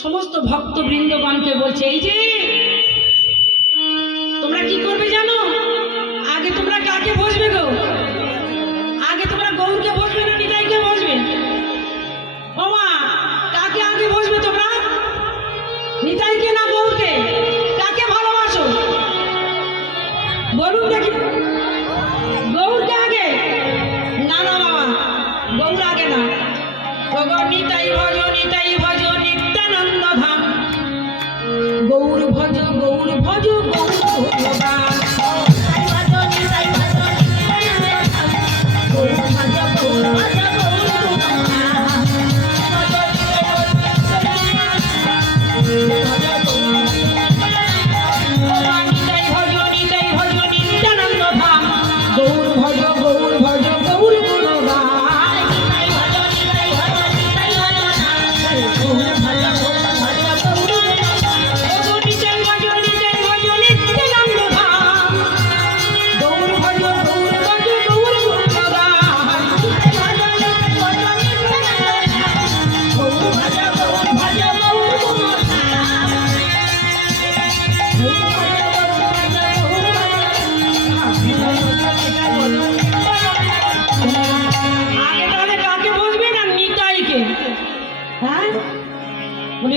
সমস্ত ভক্তবৃন্দগণকে বলছে, এই যে তোমরা কি করবে জানো? আগে তোমরা কাকে বসবে গো? আগে তোমরা গৌরকে বসবে না নিতাইকে বসবে? ও মা, কাকে আগে বসবে তোমরা? নিতাইকে না গৌরকে? কাকে ভালোবাসো বলুন দেখি। গৌরকে আগে? না না বাবা, গৌর আগে না। নিতাই ভজ নিতাই ভজ নিত্যানন্দ ধাম, গৌর ভজ গৌর ভজ গৌর ভগবান।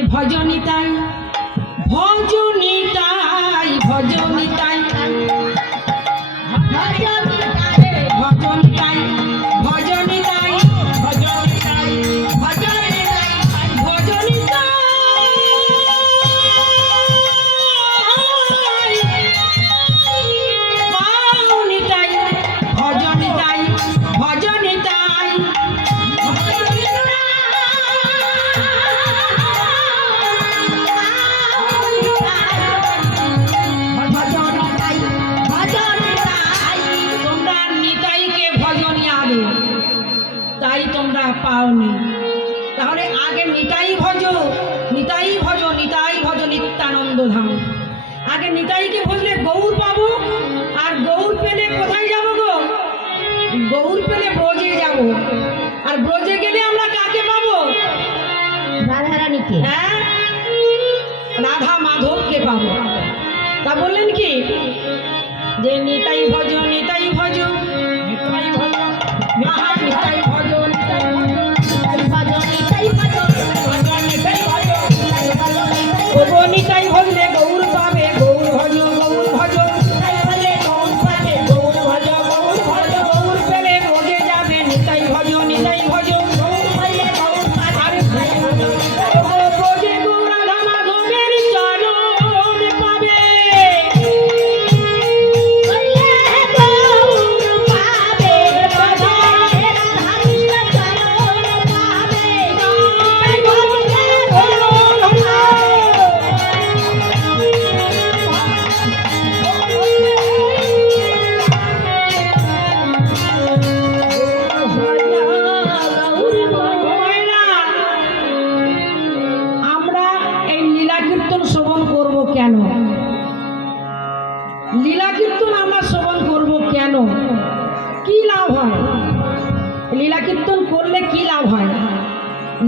ভজ নিতাই ভজ নিতাই ভজ নিতাই ভজ নিতাই ভজ নিতাই ভজ নিতাই ভজ নিতাই ভজ নিতাই ভজ নিতাই পাও নিতাই ভজ নিতাই ভজ নিতাই তাই তোমরা পাওনি। তাহলে আগে নিতাই ভজ নিতাই ভজ নিতাই ভজ নিত্যানন্দ ধাম। আগে নিতাইকে ভজলে গৌর পাবো, আর গৌর পেলে কোথায় যাব গো? গৌর পেলে ব্রজে যাব, আর ব্রজে গেলে আমরা কাকে পাবো? রাধারানীকে। হ্যাঁ, রাধা মাধবকে পাবো। তা বললেন কি যে নিতাই ভজ নিতাই ভজ নিতাই ভজ নিতাই ভজ নিতাই ভজলে গৌর পাবে, গৌর ভজ গৌর ভজ গৌর পাবে, গৌর ভজ গৌর ভজ গৌর পেলে ব্রজে যাবে। নিতাই ভজ নিতাই ভজ ব্রজে গো রাধা মাধবের চরণ পাবে, কেন লীলা কীর্তন আমরা শ্রবণ করব? কেন? কি লাভ হয় লীলা কীর্তন করলে? কি লাভ হয়?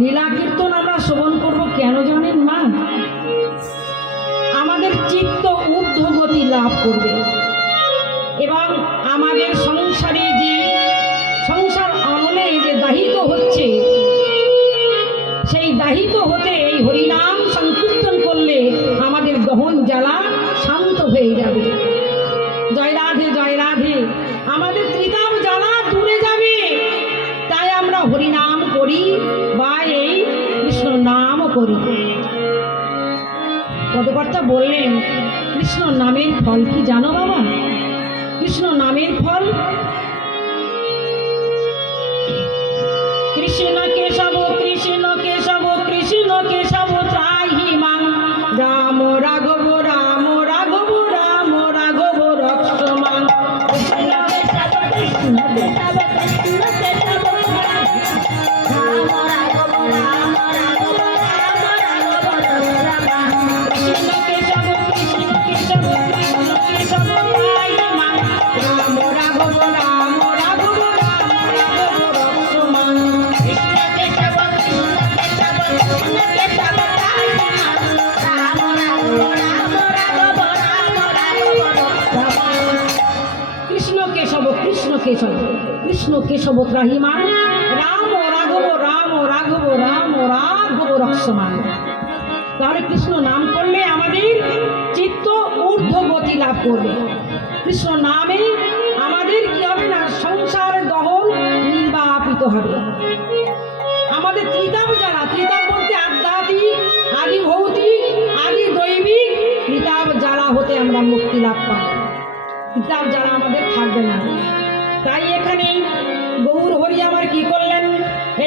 লীলা কীর্তন আমরা শ্রবণ করব কেন জানেন না? আমাদের চিত্ত ঊর্ধ্বগতি লাভ করবে এবং আমাদের সংসারে যে সংসার আমলে যে দাহিত হচ্ছে, সেই দাহিত হতে এই হরিনাম সংকীর্তন করলে আমাদের দহন জ্বালা শান্ত হয়ে যাবে। জয় রাধে জয় রাধে, আমাদের ত্রিতাপ জ্বালা দূরে যাবে। তাই আমরা হরিনাম করি বা এই কৃষ্ণ নাম করি। পদকর্তা বললেন, কৃষ্ণ নামের ফল কি জানো বাবা? কেশব কৃষ্ণ কেশব কৃষ্ণ কেশব ত্রাহিমাম রাম রাঘব রাম রাঘব রাম রাঘব রক্ষমান। তাহলে কৃষ্ণ নাম করলে আমাদের চিত্ত ঊর্ধ্বগতি লাভ করবে। কৃষ্ণ নামে আমাদের কি হবে না, সংসার দহন নির্বাপিত হবে। আমাদের ত্রিতাপ জ্বালা, ত্রিতাপ বলতে আধ্যাত্মিক, আদি ভৌতিক, আদি দৈবিক, ত্রিতাপ জ্বালা হতে আমরা মুক্তি লাভ পাব। ত্রিতাপ জ্বালা আমাদের থাকবে না। তাই এখানে গৌর হরি আবার কি করলেন,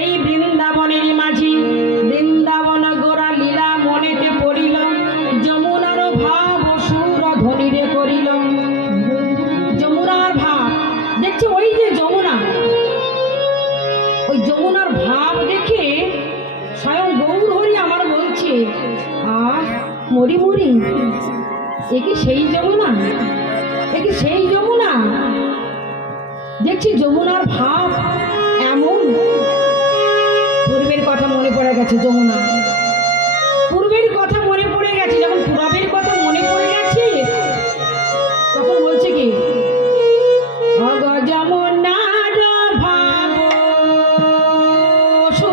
এই বৃন্দাবনের মাঝি বৃন্দাবন গোরা লীলা মনেতে পড়িল, যমুনার ভাব সুর ধ্বনিরে করিল। যমুনার ভাব দেখছে, ওই যে যমুনা, ওই যমুনার ভাব দেখে স্বয়ং গৌর হরি আমার বলছে, আহ মরি মরি, এ কি সেই যমুনা, এ কি সেই যমুনা। দেখছি যমুনার ভাব এমন, পূর্বের কথা মনে পড়ে গেছে। যমুনা পূর্বের কথা মনে পড়ে গেছে, যখন পূরবের কথা মনে পড়ে গেছে তখন বলছে কি, অগ যমুনার ভাব সুর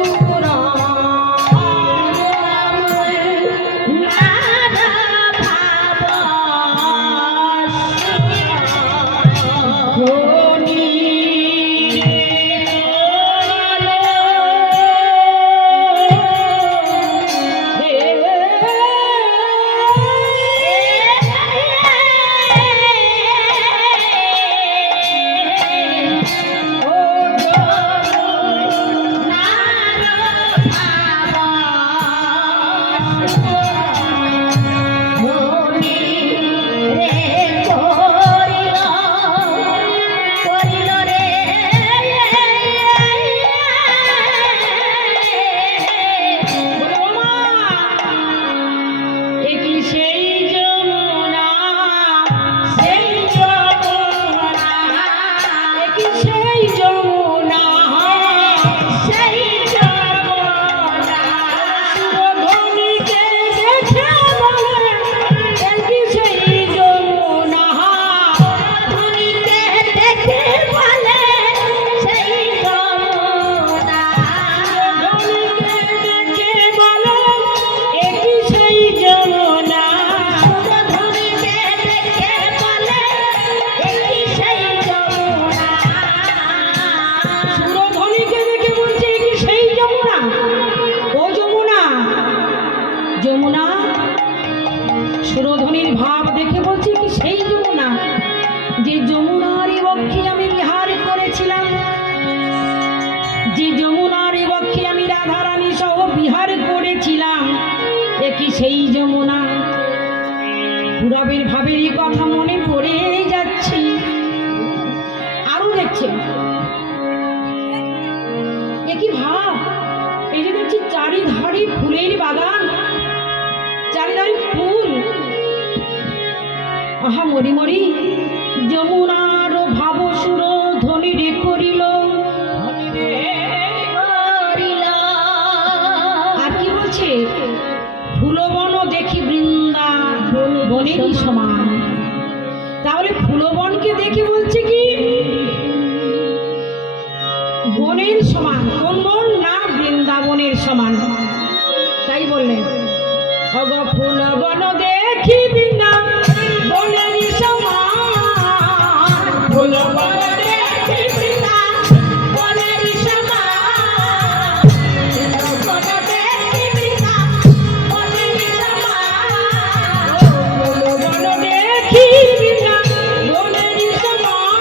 সুরধ্বনির ভাব দেখে বলছি কি সেই যমুনা, যে যমুনার বক্ষে আমি বিহার করেছিলাম, যে যমুনার বক্ষে আমি রাধারানী সহ বিহার করেছিলাম, এ কি সেই যমুনা। পূরবের ভাবের কথা মনে পড়ে যাচ্ছি। আরো দেখছে, এ কি ভাব, এই যে দেখছি চারিধারে ফুলের বাগান, চারিধারে ফুল, আহা মরি মরি, যমুনার ভাব সুর ধ্বনি রে করিল। আর কি বলছে, ফুলবন দেখি বৃন্দা বনেরই সমান। তাহলে ফুলবনকে দেখে বলছে কি বনের সমান। কোন বন না, বৃন্দাবনের সমান। তাই বললেন, অগ ফুলবন দেখি বনেরই সমান, ফুলবন দেখি বনেরই সমান, ফুলবন দেখি বনেরই সমান, ফুলবন দেখি বনেরই সমান।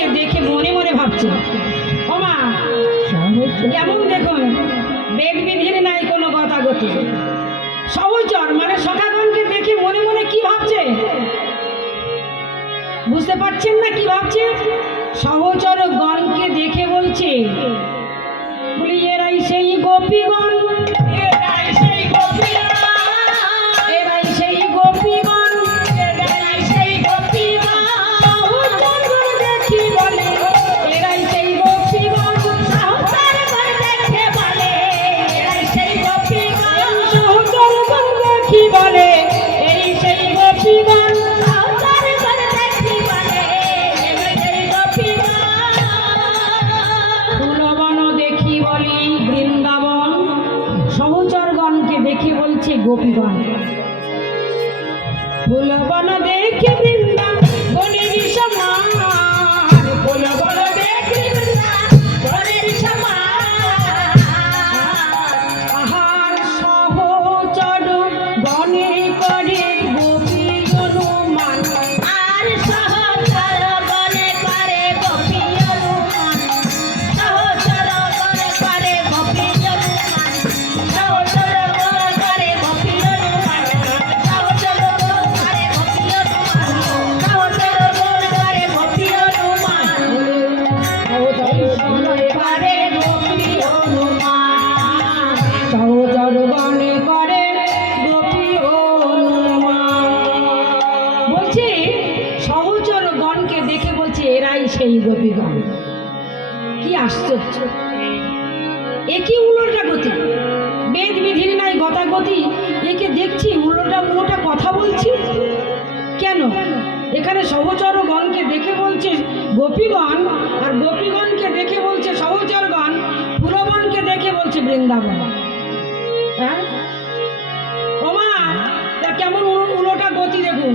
সহচরগণকে দেখে মনে মনে ভাবছে, ও মা কেমন দেখুন, বেদ বিধির নাই কোনো গতাগতি। সহচর মানে সখাগণকে দেখে মনে মনে কি ভাবছে, বুঝতে পারছেন না কি ভাবছে? সহচর গণকে দেখে বলছে, বলি এরাই সেই গোপীগণ, এরাই সেই গোপীগণ, এরাই সেই গোপীগণ, এরাই সেই গোপীগণ। সহচর দেখি বলে এরাই সেই গোপীগণ, সহচর দেখে বলে এরাই সেই গোপীগণ, সহচর দেখি বলে এই সেই গোপীগণ, সহচর দেখি বলে এরাই সেই গোপীগণ। ফুলবন দেখি বলি বৃন্দাবন, সহচরগণকে দেখে বলছে গোপীগণ। ফুলবন দেখি বৃন্দাবনের সমান, ফুলবন দেখি বৃন্দাবনের সমান। আহার সহচর গণে করে গোপী অনুমান, আর সহচর গণে করে গোপী অনুমান, সহচর গণে করে গোপী অনুমান, সহচর গণে করে গোপী অনুমান, সহচর গণে করে গোপী অনুমান, সহচর গণে করে গোপী অনুমান, সহচর করে গোপী অনুমান, সহচর গণে করে গোপী অনুমান। বলছে সহচর গণকে দেখে বলছে এরাই সেই গোপীগণ। কি আশ্চর্য, একই উল্টোটা গতি, বেদ বিধির নাই গতাগতি, একে দেখছি উল্টোটা কথা বলছি কেন? এখানে সহচর গণকে দেখে বলছে গোপীগণ, আর গোপীগণকে দেখে বলছে সহচরগণ, ফুলবনকে দেখে বলছে বৃন্দাবন। হ্যাঁ ওমা, তা কেমন উল্টোটা গতি দেখুন।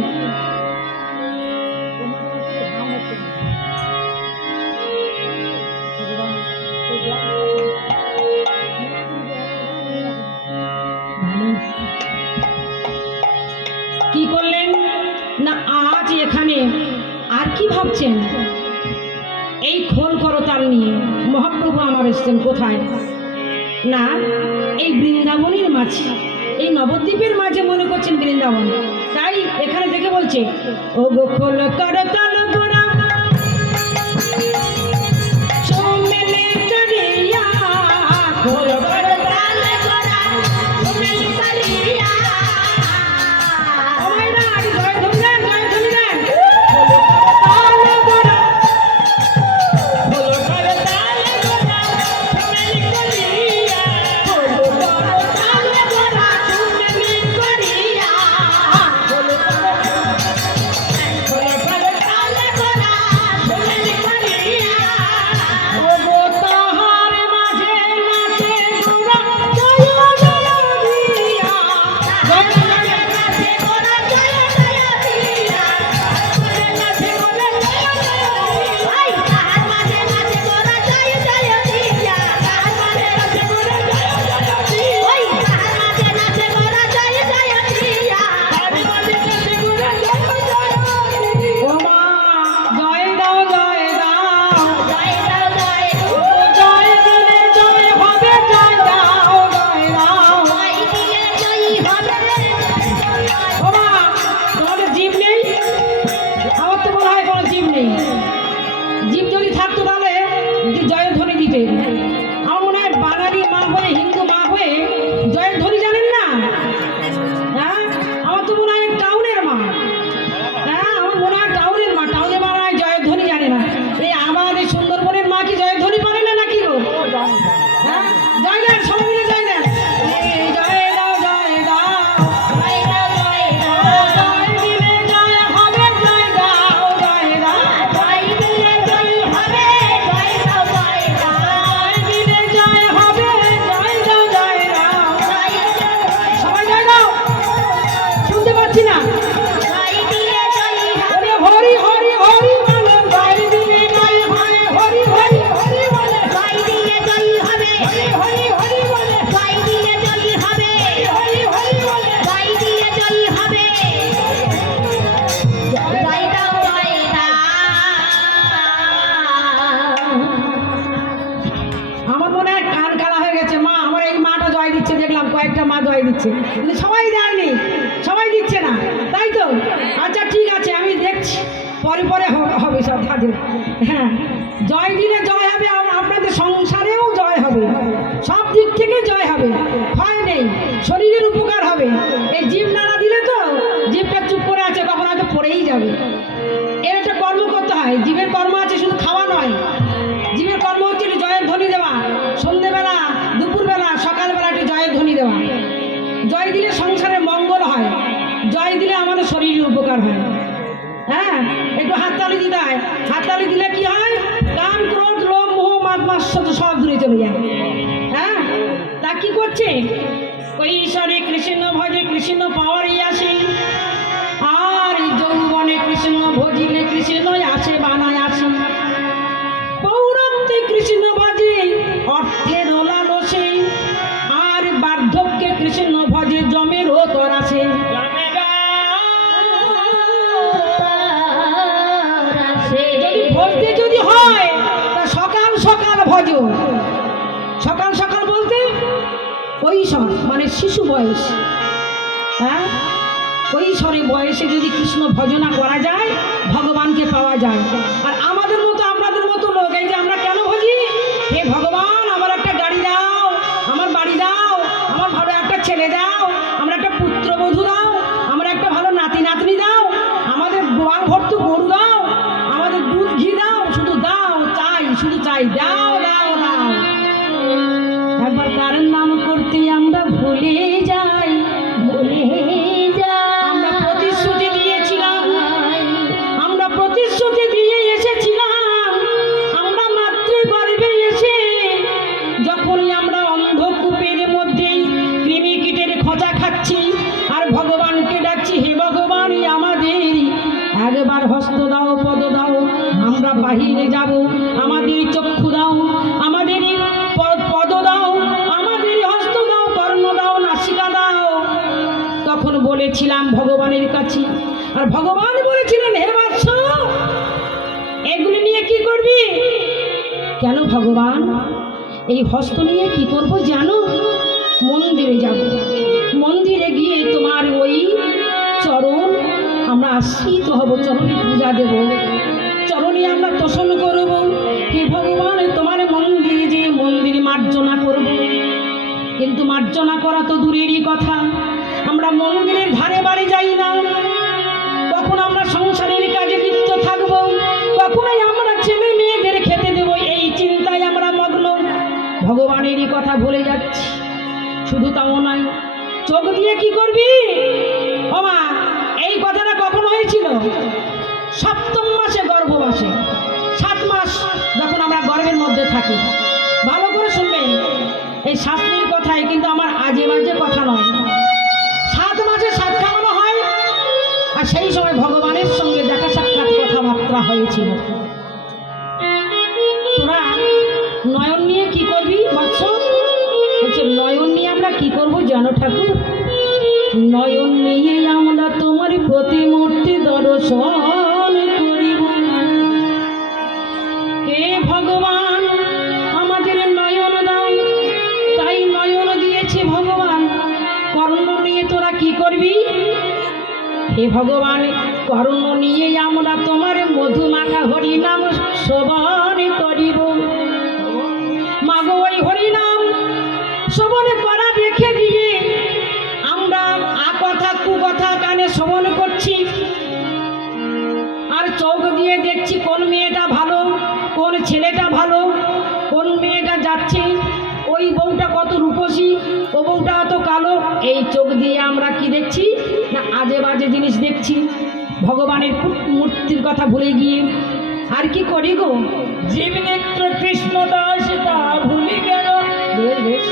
কি করলেন না, আজ এখানে আর কি ভাবছেন? এই খোল করতাল নিয়ে মহাপ্রভু আমার এসছেন কোথায়? না, এই বৃন্দাবনের মাঝে, এই নবদ্বীপের মাঝে মনে করছেন বৃন্দাবন। তাই এখানে দেখে বলছে, ও গো খোল করতাল গোরা সোমেলে করিয়া, খোল করতাল গোরা সোমেলে করিয়া। আমার মনে হয় বাঙালি মা হয়ে, হিন্দু মা হয়ে জয়ধ্বনি জানেন না? হ্যাঁ, আমার তো মনে হয় টাউনের মা। হ্যাঁ, আমার মনে হয় টাউনের মা, টাউনের মা নয় জয়ধ্বনি জানে না। এই আমাদের সুন্দরবনের মা কি জয়ধ্বনি পারে না নাকি গো? হ্যাঁ, জয় দেন, সবাই মিলে জয় দেন। জয় দাও, জয় দাও, জয় দাও, জয় দাও, জয় দিলে জয় হবে, জয় দাও, জয় দাও, জয় দিলে জয় হবে, জয় দাও, জয় দাও, জয় দিলে জয় হবে, জয় দাও, জয় দাও, সবাই জয় দাও। শুনতে পাচ্ছি না। হরি হরি হরি বলো, জয় দিলে জয় হবে, হরি হরি হরি বলে, জয় দিলে জয় হবে, হরি হরি হরি বলে, জয় দিলে জয় হবে, হরি হরি বলে, জয় দিলে জয় হবে, জয় দাও, জয় দাও। কিন্তু সবাই দেয়নি, সবাই দিচ্ছে না, তাই তো? আচ্ছা ঠিক আছে, আমি দেখছি, পরে পরে হবে সব তাদের। হ্যাঁ, জয় দিলে জয় হবে, আপনাদের সংসারেও জয় হবে, সব দিক থেকে জয় হবে, ভয় নেই, শরীরের উপকার হবে। এই জীব নাড়া দিলে তো জীবটা চুপ করে আছে, কখন হয়তো পড়েই যাবে। এর একটা কর্ম করতে হয়, জীবের কর্ম আছে, শুধু খাওয়া নয়। জীবের কর্ম হচ্ছে জয়ের ধ্বনি দেওয়া, সন্ধ্যেবেলা, দুপুরবেলা, সকালবেলা একটু জয়ের ধ্বনি দেওয়া। জয় দিলে সংসারে মঙ্গল হয়, জয় দিলে আমাদের শরীরের উপকার হয়। হ্যাঁ, একটু হাততালি দিতে হয়, হাততালি দিলে কি হয়? কাম, ক্রোধ, লোভ, মোহ, মাদ, মাৎসর্য সব দূরে চলে যায়। হ্যাঁ, তা কি করছে? ওই ঈশ্বরে কৃষ্ণ ভজে কৃষ্ণ পাওয়ারই আসে, আর যৌবনে কৃষ্ণ ভজিলে কৃষ্ণ আসে বানায় আসে। পৌরত্বে কৃষ্ণ ভজে অর্থের লালসে, আর বার্ধক্যে কৃষ্ণ ভজে জমেরও তর আছে। যদি ভজতে যদি হয় তা সকাল সকাল ভজো। সকাল সকাল বলতে কৈশোর মানে শিশু বয়স। হ্যাঁ, কৈশোরে বয়সে যদি কৃষ্ণ ভজনা করা যায় ভগবানকে পাওয়া যায়। আর আমাদের মতো আপনাদের মতো লোক, এই যে আমরা কেন ভজি? হে ভগবান, আমার একটা গাড়ি দাও, আমার বাড়ি দাও, আমার ভালো একটা ছেলে দাও, আমরা একটা পুত্রবধূ দাও, আমরা একটা ভালো নাতি নাতনি দাও, আমাদের গোয়াল ভর্তি গরু দাও, আমাদের দুধ ঘি দাও, শুধু দাও, চাই, শুধু চাই, দাও দাও দাও। একবার তার নাম করতে আমরা ভুলে যাই, ভুলে যাই। আমরা প্রতিশ্রুতি দিয়েছিলাম, আমরা প্রতিশ্রুতি দিয়ে এসেছিলাম, আমরা মাতৃগর্ভে এসে যখনই আমরা অন্ধকূপের মধ্যে কৃমি কীটের খোঁচা খাচ্ছি আর ভগবানকে ডাকছি, হে ভগবান আমাদের একবার হস্ত দাও, পদ দাও, আমরা বাহিরে যাব, আমাদের চক্ষু দাও, আমাদের পদ দাও, আমাদের হস্ত দাও, কর্ণ দাও, নাসিকা দাও। তখন বলেছিলাম ভগবানের কাছে, আর ভগবান বলেছিলেন, হে বৎস, এগুলি নিয়ে কি করবি? কেন ভগবান? এই হস্ত নিয়ে কি করব জানো? মন্দিরে যাব, মন্দিরে গিয়ে তোমার ওই চরণ আমরা আশ্রিত হব, চরণে পূজা দেব, চরণে আমরা তোষণ করব। হে ভগবান, তোমার মন্দিরে যে মন্দিরে মার্জনা করব। কিন্তু মার্জনা করা তো দূরেরই কথা, আমরা মন্দিরের ধারে বাড়ি যাই না। কখন আমরা সংসারের কাজে লিপ্ত থাকব, কখনোই আমরা ছেলে মেয়েদের খেতে দেব, এই চিন্তায় আমরা মগ্ন, ভগবানেরই কথা ভুলে যাচ্ছি। শুধু তাও নয়, চোখ দিয়ে কি করবি? ও মা, এই কথাটা কখন হয়েছিল? সপ্তম মাসে, গর্ভবাসে, 7 মাস যখন আমরা গর্ভের মধ্যে থাকি। ভালো করে শুনবেন, এই শাস্ত্রীর কথাই কিন্তু আমার আজে বাজে কথা নয়। 7 মাসে 7 খাওয়ানো হয়, আর সেই সময় ভগবানের সঙ্গে দেখা সাক্ষাৎ কথাবার্তা হয়েছিল। তোরা নয়ন নিয়ে কি করবি বৎস? বলছে, নয়ন নিয়ে আমরা কি করবো জানো ঠাকুর? নয়ন নিয়ে আমরা তোমার প্রতিমূর্তি দর্শন করিব। হে ভগবান, আমাদের নয়ন দাও, তাই নয়ন দিয়েছে ভগবান। কর্ণ নিয়ে তোরা কি করবি? হে ভগবান, কর্ণ নিয়ে আমরা তোমার মধুমাখা হরিনাম শ্রবণ করিব। মাগো, ওই হরিনাম শ্রবণ করা দেখে দিয়ে আমরা আকথা কুকথা কানে শ্রবণ করছি, আর চোখ দিয়ে দেখছি কোন মেয়েটা ভালো, কোন ছেলেটা ভালো, কোন মেয়েটা যাচ্ছে, ওই বউটা কত রূপসী, ও বউটা অত কালো। এই চোখ দিয়ে আমরা কি দেখছি? না আজে বাজে জিনিস দেখছি, ভগবানের মূর্তির কথা ভুলে গিয়ে। আর কি করি গো? জীব নেত্র কৃষ্ণ দাস তা ভুলে গেল। বেশ বেশ,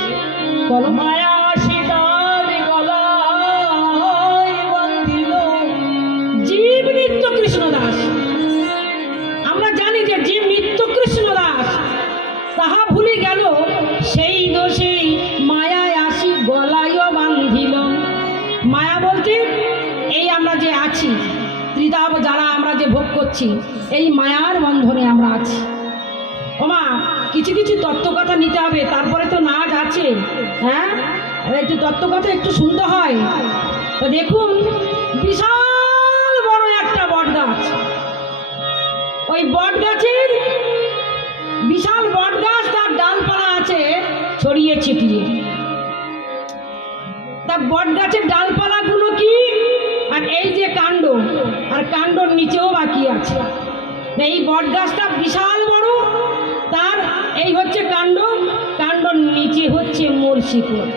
বলো। মায়া সীতার গলায় বাঁধিল। জীব নিত্য কৃষ্ণ দাস, আমরা জানি যে জীব নিত্য কৃষ্ণ দাস, তাহা ভুলে গেল, সেই দোষেই মায়ায় আসি গলায় বাঁধিল। মায়া বলতে এই আমরা যে আছি, ত্রিতাপ যারা আমরা যে ভোগ করছি, এই মায়ার বন্ধনে আমরা আছি। ওমা, কিছু কিছু তত্ত্ব কথা নিতে হবে, তারপরে তো নাচ আছে। হ্যাঁ, একটু তত্ত্ব কথা একটু শুনতে হয়। তো দেখুন, বিশাল বড় একটা বট গাছ। ওই বট গাছের বিশাল বট গাছ, তার ডালপালা আছে ছড়িয়ে ছিটিয়ে। তা বট গাছের ডালপালাগুলো কি, আর এই যে কাণ্ড, আর কাণ্ডর নিচেও বাকি আছে। এই বট গাছটা বিশাল বড়, তার এই হচ্ছে কাণ্ড, কাণ্ডর নিচে হচ্ছে মূল শিকড়।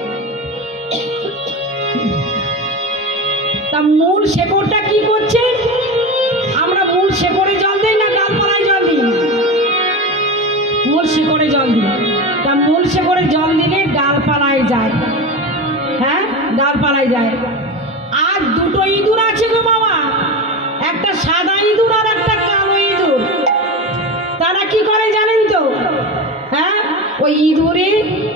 তা মূল শেকড়টা কি করছে? আমরা মূল শেকড়ে জল দিই না ডালপালায় জল দিই? মূল শিকড়ে জল দিই। তা মূল শেকড়ে জল দিলে ডালপালায় যায়। হ্যাঁ, ডালপালায় যায়। আর দুটো ইঁদুর আছে গো বাবা, একটা সাদা ইঁদুর আর একটা কালো ইঁদুর। তারা কি করে জানেন তো? হ্যাঁ, ওই ইঁদুরে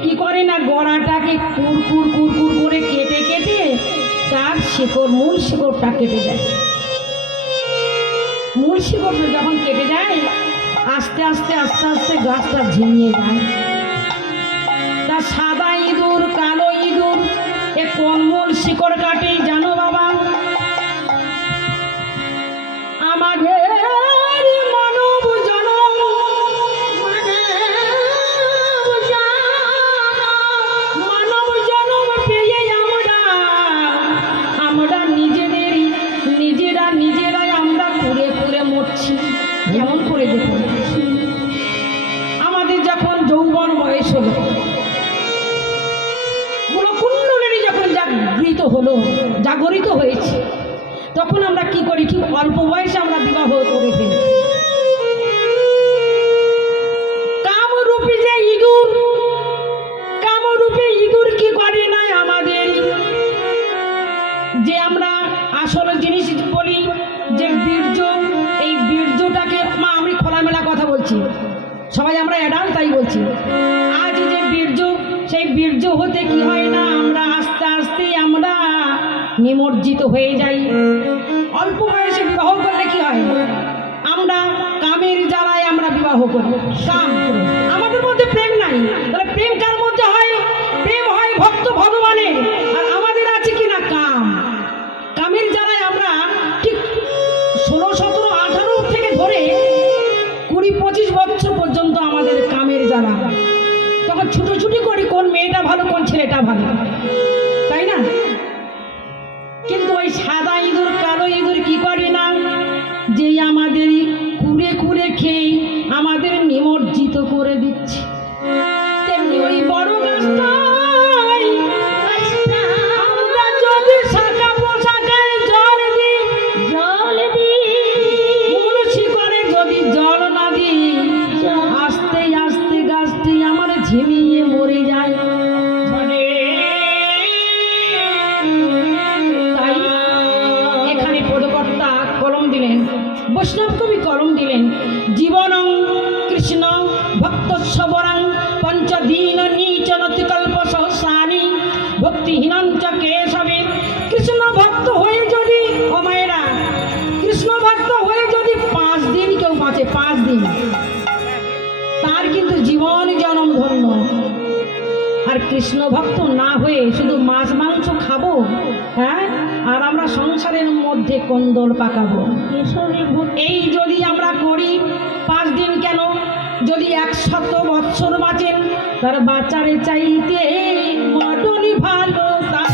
কি করে না, গড়াটাকে কুরকুর কুরকুর করে কেটে কেটে তার শিকড়, মূল শিকড়টা কেটে দেয়। মূল শিকড়টা যখন কেটে দেয়, আস্তে আস্তে আস্তে আস্তে গাছটা ঝিমিয়ে যায়। তা সাদা ইঁদুর কালো ইঁদুর এ কোন মূল শিকড় কাটে জানো বাবা? আমাদের মানব জনম, মানব জনম পেয়ে আমরা নিজেরাই আমরা ঘুরে ঘুরে মরছি। কেমন করে দেখুন, আমাদের যখন যৌবন বয়স হলো, কুণ্ডলী যখন জাগরিত হয়েছে, তখন আমরা কি করি? ঠিক অল্প বয়সে আমরা বিবাহ করে ফেলি। কামরূপী যে ইঁদুর, কামরূপী ইঁদুর কি করে না আমাদের, যে আমরা আসল জিনিস বলি যে বীর্য, এই বীর্যটাকে, মা আমি খোলামেলা কথা বলছি, সবাই আমরা অ্যাডাল্ট তাই বলছি। আজ যে বীর্য, সেই বীর্য হতে কি হয় না, আমরা আস্তে আস্তে আমরা নিমজ্জিত হয়ে যাই। অল্প বয়সে বিবাহ করলে কি হয়? আমরা কামের জ্বালায় আমরা বিবাহ করি, কাম। আমাদের মধ্যে প্রেম নাই, তাহলে প্রেম কার মধ্যে হয়? প্রেম হয় ভক্ত ভগবানের, আর আমাদের আছে কি না কাম। কামের জ্বালায় আমরা ঠিক 16, 17, 18 থেকে ধরে 20-25 বছর পর্যন্ত আমাদের কামের জ্বালা। তখন ছুটোছুটি করি কোন মেয়েটা ভালো, কোন ছেলেটা ভালো, তাই না? কিন্তু ওই সাদা ইঁদুর কালো ইঁদুর কি করে না, যে আমাদের কুড়ে কুড়ে খেয়ে আমাদের নিমজ্জিত করে দিচ্ছে। তেমনি ওই বড় গাছটাই আমরা যদি শাখা পোশাকায় জল দিই, মূল শিকড়ে যদি জল না দিই, আস্তে আস্তে গাছটি আমার ঝিমিয়ে মরে যায়। তাই এখানে পদকর্তা কলম দিলেন, বৈষ্ণব কবি কলম দিলেন, জীবনং কৃষ্ণ ভক্তস্বরং পঞ্চদীন নীচনতিকল্প সহস্রাণি ভক্তিহীনং চ কেশবে। কৃষ্ণ ভক্ত হয়ে যদি, ও মায়েরা, কৃষ্ণ ভক্ত হয়ে যদি 5 দিন কেউ বাঁচে, 5 দিন, তার কিন্তু জীবন জনম ধন্য। আর কৃষ্ণ ভক্ত না হয়ে শুধু মাছ মাংস খাবো, হ্যাঁ, আর আমরা সংসারের মধ্যে কোন্দল পাকাবো, এই যদি আমরা করি, 5 দিন কেন, যদি 100 বৎসর বাঁচেন, তার বাঁচারে চাইতে মটনই ভালো। তার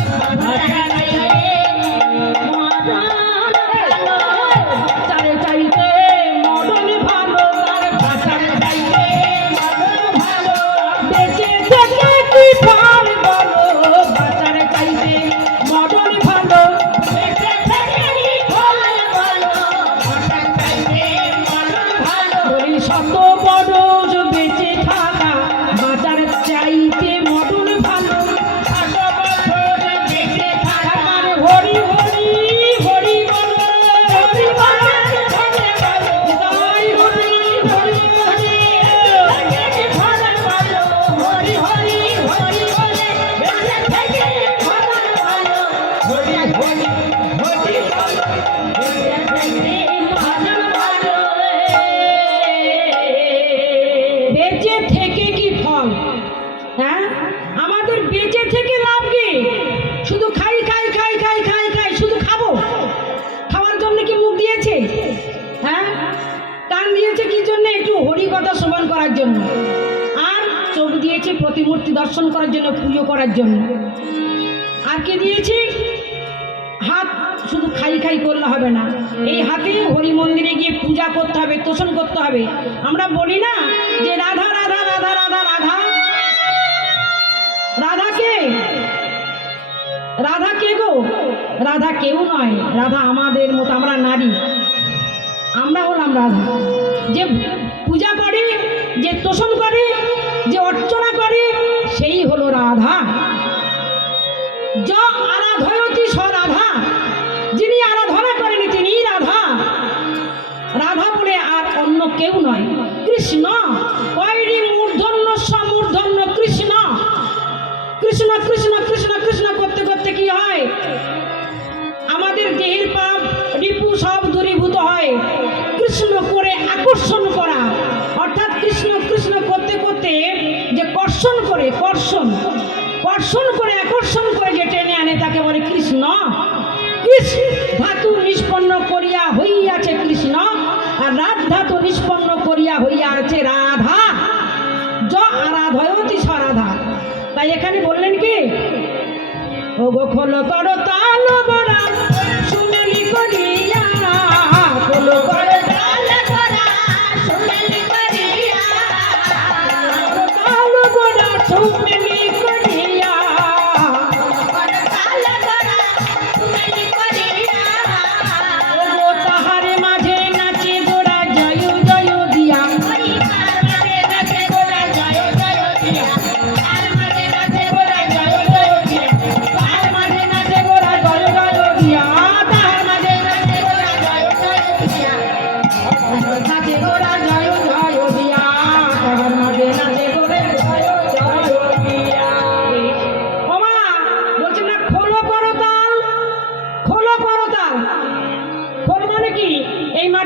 বাঁচারে চাইতে মটনই ভালো, তার বাঁচারে চাইতে মটন ভালো। বেঁচে থেকে কি ফল বলো, বাঁচারে চাইতে মটন ভালো। বেঁচে থেকে কি ফল বলো, বাঁচারে চাইতে মটন ভালো। শত বরস বেঁচে থাকা, বাঁচার চাইতে মটন ভালো। 100 বছর বেঁচে থাকা, হরি হরি হরি বল, হরি বল, হরি বল, হরি হরি হরি হরি, ভালো ভালো, হরি হরি হরি বলে, বেঁচে থেকে ভালো ভালো, হরি হরি হরি বল, বেঁচে থেকে ভালো ভালো। বেঁচে থেকে কি ফল? হ্যাঁ, আমাদের বেঁচে থেকে লাভ কি? করার জন্য, আর চোখ দিয়েছে প্রতিমূর্তি দর্শন করার জন্য, পুজো করার জন্য। আর কি দিয়েছি? হাত শুধু খাই খাই করলে হবে না, এই হাতে হরি মন্দিরে গিয়ে পূজা করতে হবে, তোষণ করতে হবে। আমরা বলি না যে রাধা রাধা রাধা রাধা রাধা, রাধা কে? রাধা কে গো? রাধা কেউ নয়, রাধা আমাদের মতো, আমরা নারী, আমরা হলাম রাধা। যে পূজা করে, যে তোষণ করে, যে অর্চনা করে, সেই হলো রাধা। য আরাধয়তি স রাধা, যিনি আরাধনা করেন তিনি রাধা। রাধা বলে আর অন্য কেউ নয়। কৃষ্ণ কৈরি মূর্ধন্য সমূর্ধন্য কৃষ্ণ, কৃষ্ণ কৃষ্ণ কৃষ্ণ কৃষ্ণ করতে করতে কি হয়? আমাদের দেহের পাপ রিপু সব দূরীভূত হয়। কৃষ্ণ করে আকর্ষণ করা, অর্থাৎ কৃষ্ণ কৃষ্ণ করতে করতে যে কর্ষণ করে, কর্ষণ কর্ষণ করে আকর্ষণ করে যে টেনে আনে তাকে বলে কৃষ্ণ। কৃষ্ণ ধাতু নিষ্পন্ন করিয়া হইয়াছে কৃষ্ণ, আর রাধ ধাতু নিষ্পন্ন করিয়া হইয়াছে রাধা। য আরাধয়তি স রাধা। তাই এখানে বললেন কি, ও গো খোল করো তাল বড়া শুনেলি করিয়া, খোল করো তাল বড়া শুনেলি করিয়া, তাল বড়া শুনেলি করিয়া, তাল বড়া শুনেলি করিয়া, ও তাহারে মাঝে নাচে গোরা জয় জয় দিয়া, তার মাঝে নাচে গোরা জয় জয় দিয়া, তার মাঝে নাচে গোরা জয় জয় দিয়া, তার মাঝে নাচে গোরা জয় জয় দিয়া, তার মাঝে নাচে গোরা জয় জয় দিয়া, নাচে গোরা জয় জয় দিয়া, তার মাঝে নাচে গোরা জয় জয় দিয়া। ওমা বলছে না, খোলো করো তাল, খোলো করো তাল। খোল মানে কি? এই মাটি